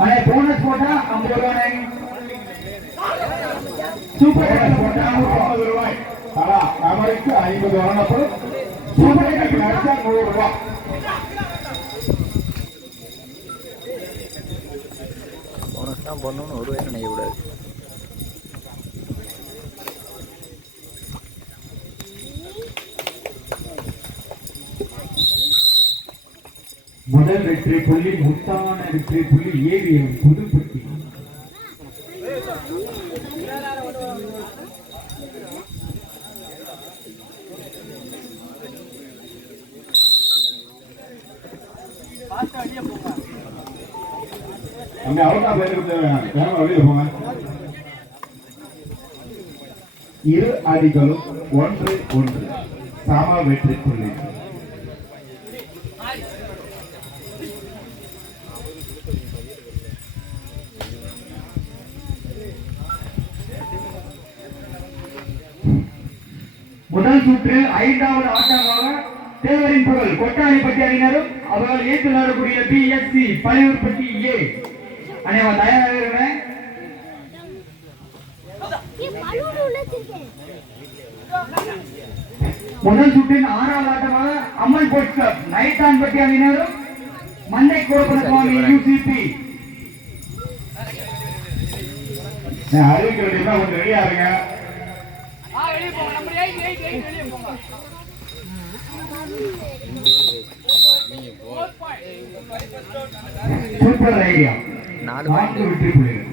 அண்ணே போனஸ் போட்டா ஐம்பது ரூபாய் சூப்பர் போனஸ் போட்டா ஐம்பது ரூபாய் தலா நபருக்கு ஐம்பது வழங்கப்படும் சூப்பர் டேக்கில் அடிச்சா நூறு ரூபாய் போனஸ் தான் பண்ணணும்னு ஒரு வேலை நினைக்கக்கூடாது முதல் வெற்றி புள்ளி முத்தான வெற்றி புள்ளி ஏவிஎம் புதுப்பட்டி. அங்க அவுட்டா பேருக்கு தேவை வெளியில போங்க. இரு அடிகளும் ஒன்று ஒன்று. சம வெற்றி புள்ளி. முதல் சுற்றில் ஐந்தாவது ஆட்டமாக தேவரின் புகழ் கொட்டாணிப்பட்டி அணியினரும் அவர்கள் ஏற்று விளையாடக்கூடிய P S C Palaiyurpatti A அனைவரும் தயாராக இருக்கிறேன் முதல் சுற்றின் ஆறாவது ஆட்டமாக அம்மன் போர்ட்ஸ் கிளப் நைட்டான்பட்டி அணியினரும் மண்டை கோபுர சுவாமி யூசிபி அறிவிக்க வேண்டியதான் கொஞ்சம் ரெடியா இருங்க. சூப்பர் ஐடியா நாலு நான்கு point. வெற்றி புள்ளிகள்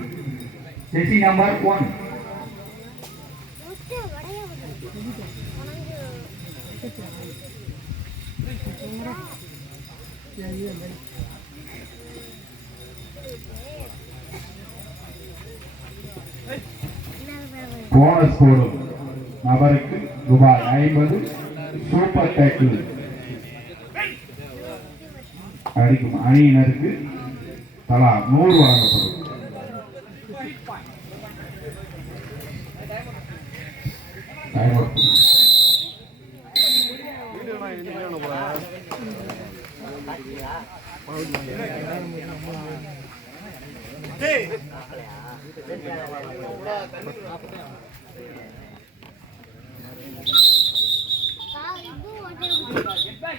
செசி நம்பர் ஒன் போனஸ் போடும் நபருக்கு ரூபாய் ஐம்பது சூப்பர் டேக்கிள் அடிக்கும். அணியினருக்கு தலா நூறு வழங்கப்படும். Time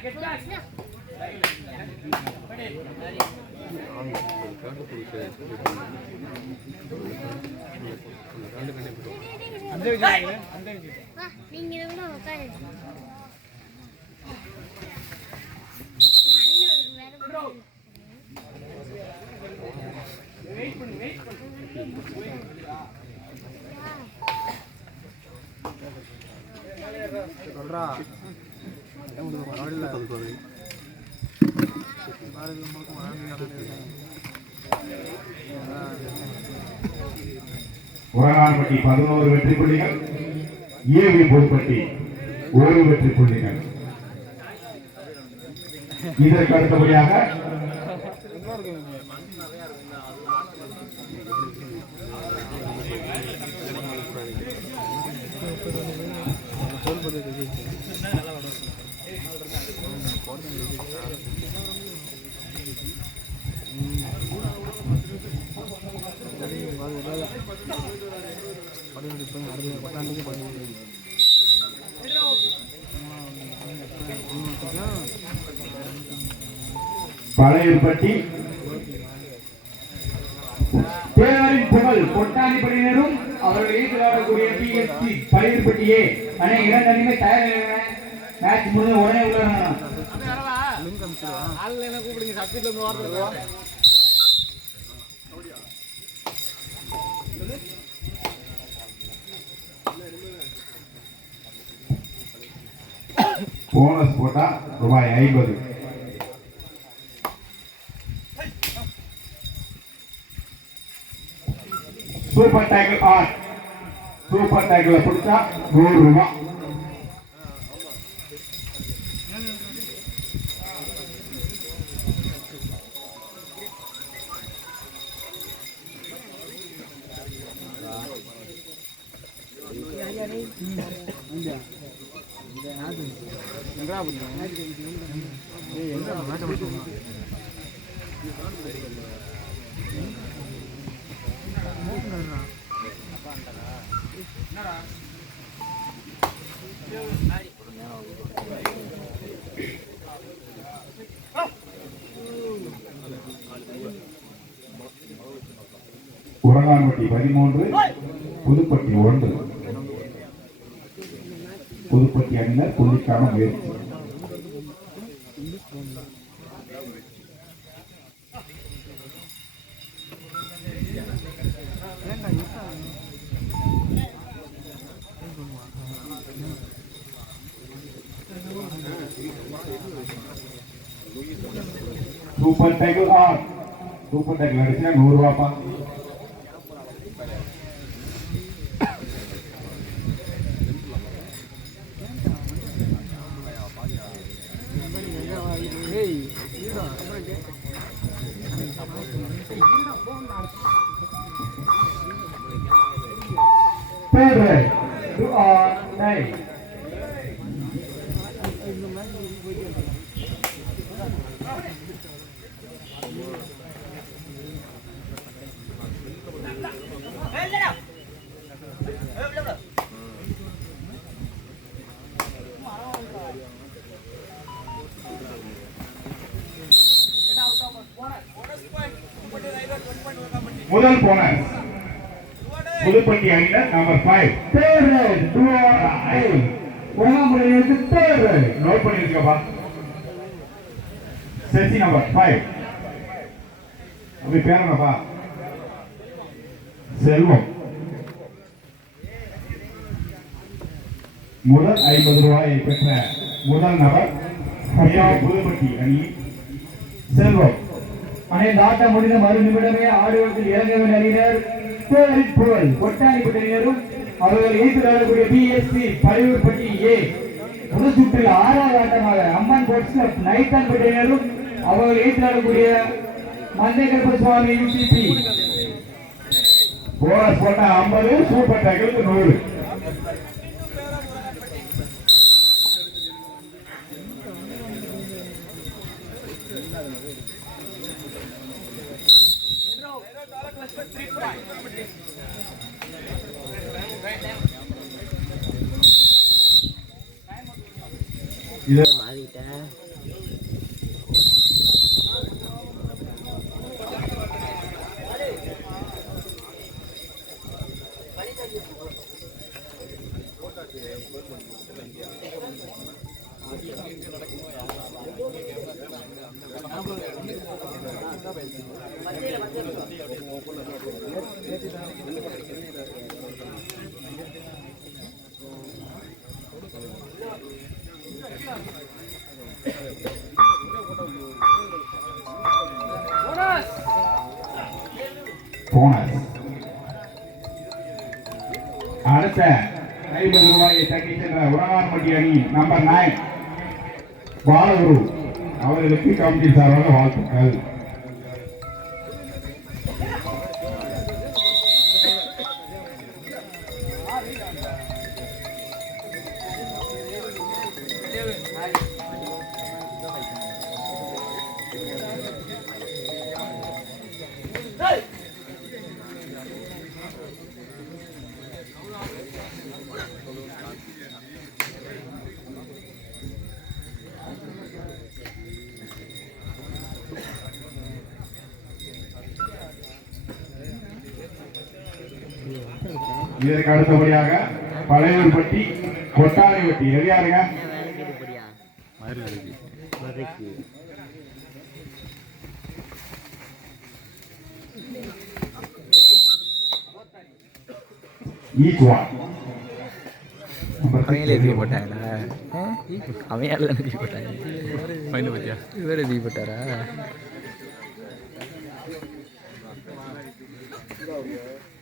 out. நீங்க எவ்வளோ உரநாள்பட்டி பதினோரு வெற்றி புள்ளிகள் ஏவி புதுப்பட்டி ஒரு வெற்றி புள்ளிகள். இதற்கு அடுத்தபடியாக பழையப்பட்டி தேவரின் புகழ் கொட்டாணிப்பட்டியினரும் அவர்கள் ஏற்று விளையாடக்கூடிய பழையப்பட்டியே எஸ் அண்ணே இரண்டு அணிமே தயார் மேட்ச் முடிஞ்ச உடனே உள்ள போனஸ் போட்டா ரூபாய் ஐம்பது. Super tackle or super tackle பிடிச்சா நூறு ரூபாய். உரகான்பட்டி பதிமூன்று புதுப்பட்டி ஒன்று. புதுப்பட்டி அணியினர் புள்ளிக்கான முயற்சி. Super tackle or super tackle அடிச்சா நூறு ரூபாப்பா Third முதல் போனஸ் புதுப்பட்டி அணியினர் number five Third right. Note பண்ணிருக்கப்பா செசி நம்பர் ஃபைவ் அப்படி பேர் என்னப்பா? செல்வம். முதல் ஐம்பது ரூபாயை பெற்ற முதல் நபர் புதுப்பட்டி அணி. செல்வம். அனைத்து ஆட்டம் முடிந்த மறு நிமிடமே ஆடுகளத்தில் இறங்கவின் அறிஞர் பேரின் புகழ் கொட்டாணிப்பட்டினரும் அவர்கள் ஈர்த்து வரக்கூடிய பிஎஸ்சி பழையூர்பட்டி ஏ முதல் சுற்றில் ஆறாவது ஆட்டமாக அம்மன் போர்ட்ஸ் கிளப் பட்டினரும் அவர்கள் ஈர்த்து வரக்கூடிய மந்தை கருப்ப சுவாமி யூசிபி போனஸ் போட்டா ஐம்பது சூப்பர் டேக்கிளுக்கு நூறு. 对，马里达。தட்டி அணி நம்பர் நைன் பாலகுரு அவர்களுக்கு கமிட்டி சார்பாக வாழ்த்துக்கள் Thank you. இதற்கு அடுத்தபடியாக பழையூர்பட்டி கொட்டாரைப்பட்டி எதையாருங்க ஈச் ஒன் அவங்களே தூக்கி போட்டாங்களா அவன் யாரு தானே தூக்கி போட்டாங்க மைண்ட் பத்தியா இவரே தூக்கி போட்டாரா அடிச்சுட்டு இருக்கேன்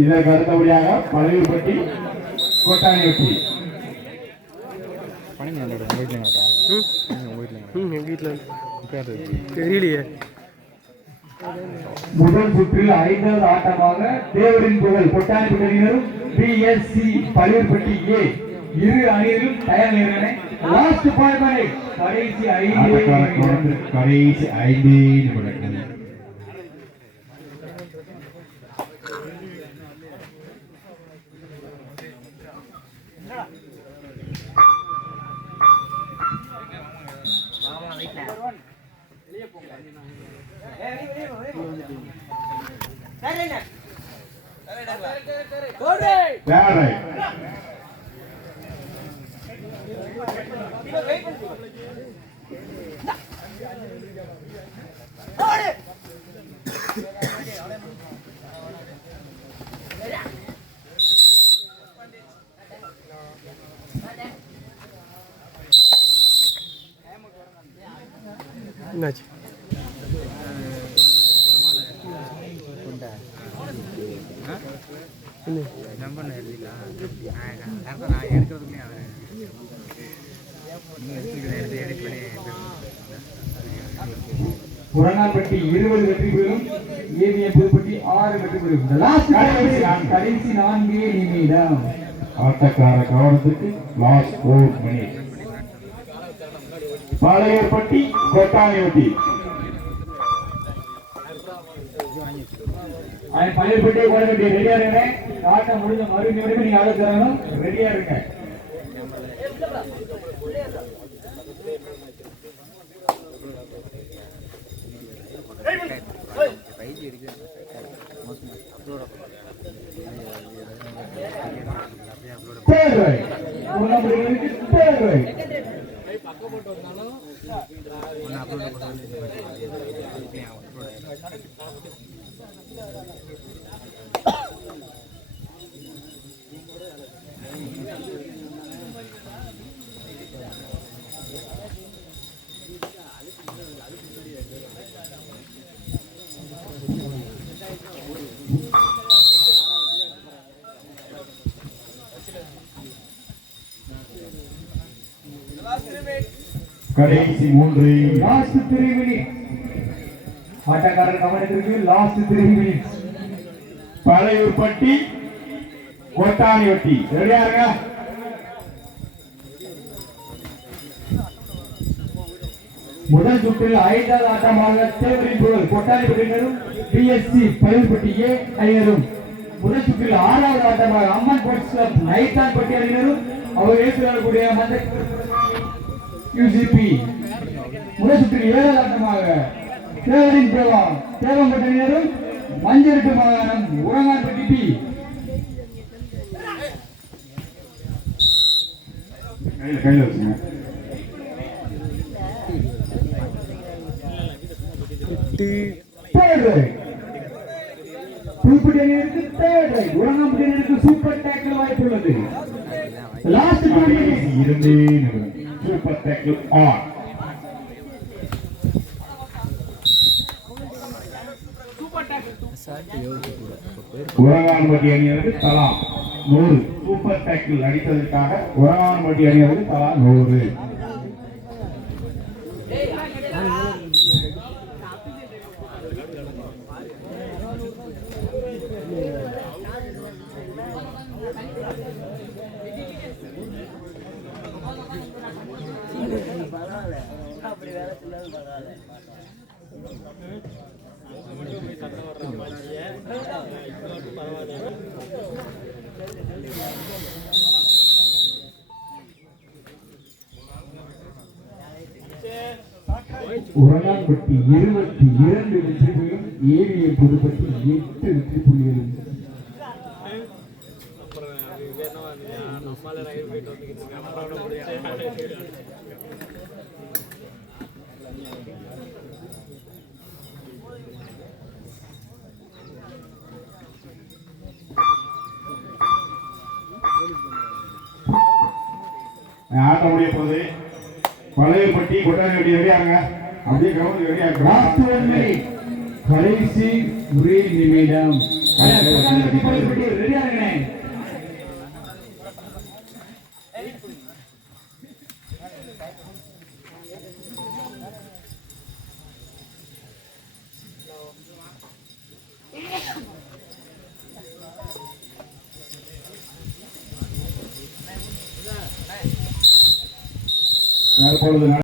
இதற்கு அடுத்தபடியாக பழையூர்பட்டி கொட்டாரைப்பட்டி பணம் வீட்டில் ம் எங்கள் வீட்டில் தெரியலையே. முதல் சுற்றில் ஐந்தாவது ஆட்டமாக தேவரின் புகழ் கொட்டாணிப்பட்டி அணியினரும் பிஎஸ்சி பழையப்பட்டி ஏ இரு அணியிலும் தயார் நிலையான லாஸ்ட் பாயிண்ட் கடைசி ஐந்து கடைசி ஐந்தே நிமிடங்கள். என்னாச்சு என்ன நம்பர் எழுதிக்கலாம் நான் நான் எடுக்கிறதுக்குள்ளே அவன் எடுத்து எடிட் பண்ணி புறநாப்பட்டி இருபது வெற்றி பெறும் ஏவிய புதுப்பட்டி ஆறு வெற்றி பெறும். கடைசி நான்கே நிமிடம். ஆட்டக்கார கவனத்துக்கு last four minute Palayapatti Kottanivatti அவன் பயிர் பழையப்பட்டியை போட வேண்டிய ரெடியா இருங்க. ஆட்டம் முடிஞ்ச மறு நிமிடம் நீங்க ஆள தரணும் ரெடியா இருங்க. பைஜி இருக்கு கடைசி மூன்று. லாஸ்ட் த்ரீ மினிட் ஆட்டக்காரர் கவனத்திற்கு last three minute Palaiyurpatti Kottanivatti ரெடியா இருங்க. முதல் சுற்றில் ஐந்தாவது ஆட்டமாக தேவரின் புகழ் கொட்டாரிப்பட்டினரும் பிஎஸ்சி பயில்பட்டி ஏ அணியினரும் முதல் சுற்றில் ஆறாவது ஆட்டமாக அம்மன் ஸ்போர்ட்ஸ் கிளப் நைத்தான்பட்டி அணியினரும் அவர் ஏற்றுக்கொள்ளக்கூடிய மந்த யூசிபி முதல் சுற்றில் ஆட்டமாக தேவரின் தேவா தேவம்பட்டி அணியினரும் மஞ்சள் மாகாணம் உரங்காட்டு பி. கையில வச்சுங்க. Pudupatti third. Right super tackle உள்ளது. லாஸ்ட் Super இரண்டே நிமிடம் சூப்பர் டேக்கிள் அணியருக்கு தலா நூறு சூப்பர் டேக்கிள் அடித்ததற்காக உரகான்பட்டி அணியருக்கு தலா நூறு Thank you. உரங்கான்பட்டி இருபத்தி இரண்டு வெற்றிகளும் ஏவிய புதுப்பட்டி எட்டு வெற்றி புள்ளிகளும் ஆட்டம் முடிய போகுது பழையப்பட்டி கொட்டாயப்பட்டி ரெடியாங்க அப்படியே கவர்ந்து லாஸ்ட் ஒன் கடைசி ஒரே நிமிடம். ரெடியா তারপর